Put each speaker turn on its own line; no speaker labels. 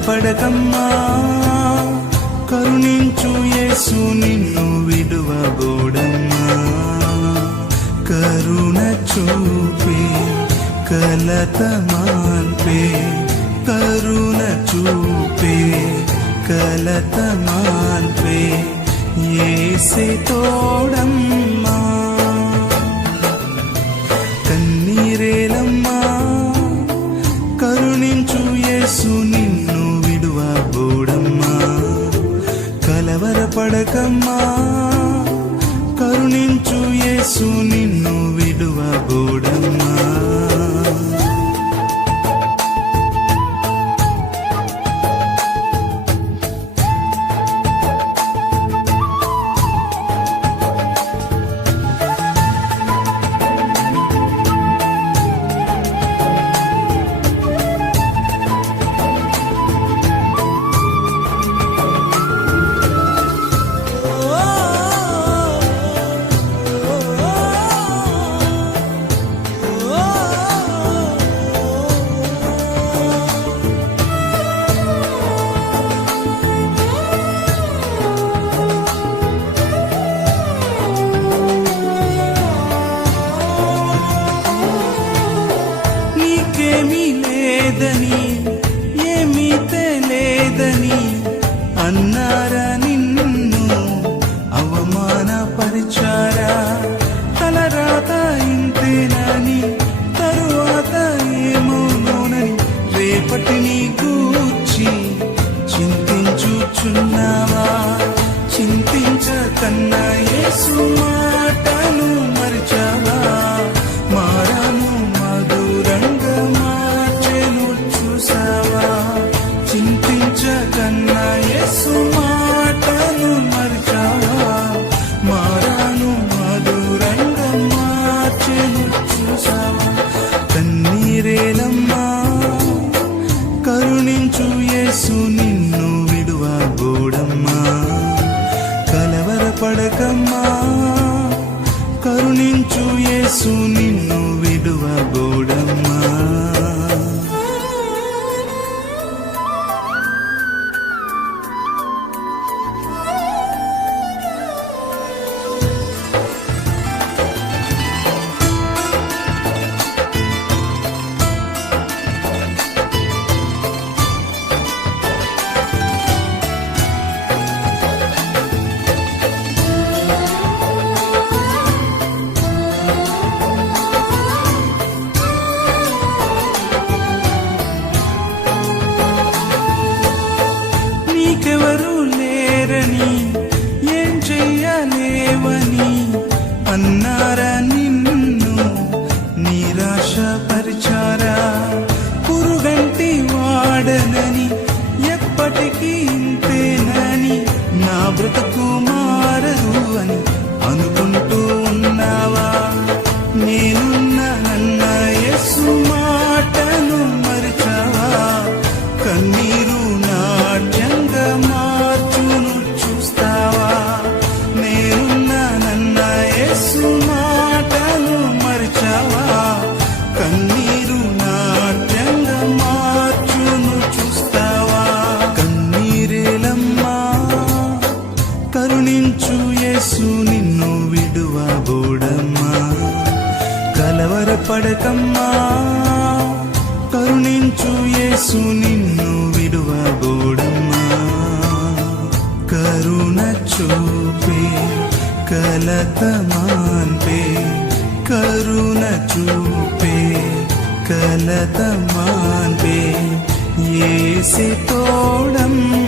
బాధపడకమ్మా కరుణించు యేసు నిన్ను విడువబోడమ్మా. కరుణ చూపే కలత మాన్పే కరుణ చూపే కలత మాన్పే ఏసే తోడమ్మా. కలవరపడకమ్మా కరుణించు యేసు నిన్ను విడువబోడమ్మా లేదని ఏమీ తెలియదని అన్నారా నిన్ను అవమానపరిచారా? తలరాత ఇంతేనని తరువాత ఏమోనని రేపటిని గూర్చి చింతించుచున్నావా? చింతించకన్నా ఏ సుమా యేసు చేరని ఏం చెయ్యలేవని అన్నారా నిన్ను నిరాశపరిచారా? భయపడకమ్మా కరుణించు యేసు నిన్ను విడువబోడమ్మా. కరుణ చూపే కలతమాన్పే కరుణ చూపే కలతమాన్పే ఏసి తోడమ్మా.